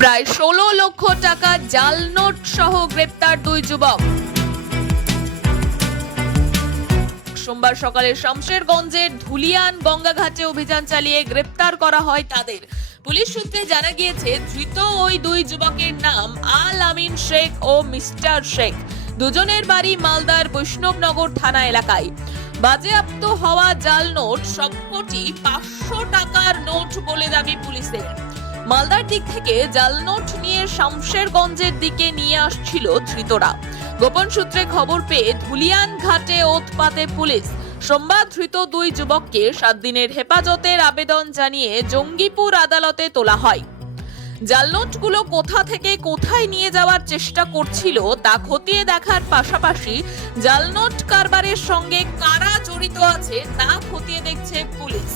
প্রায় ষোলো লক্ষ টাকা জাল নোট সহ গ্রেপ্তার দুই যুবক। সোমবার সকালে শামশেরগঞ্জের ধুলিয়ান গঙ্গাঘাটে অভিযান চালিয়ে গ্রেপ্তার করা হয় তাদের। পুলিশ সূত্রে জানা গিয়েছে, ধৃত ওই দুই যুবকের নাম আল আমিন শেখ ও মিস্টার শেখ। দুজনের বাড়ি মালদার বৈষ্ণবনগর থানা এলাকায়। বাজেয়াপ্ত হওয়া জাল নোট সবকটি পাঁচশো টাকার নোট বলে দাবি পুলিশের। মালদার দিক থেকে জাল নোট নিয়ে শামশেরগঞ্জের দিকে নিয়ে আসছিল ধৃতরা। গোপন সূত্রে খবর পেয়ে ধুলিয়ান ঘাটে ওতপাতে পুলিশ। সোমবার ধৃত দুই যুবককে সাত দিনের হেফাজতের আবেদন জানিয়ে জঙ্গিপুর আদালতে তোলা হয়। জালনোটগুলো কোথা থেকে কোথায় নিয়ে যাওয়ার চেষ্টা করছিল তা খতিয়ে দেখার পাশাপাশি জালনোট কারবারের সঙ্গে কারা জড়িত আছে তা খতিয়ে দেখছে পুলিশ।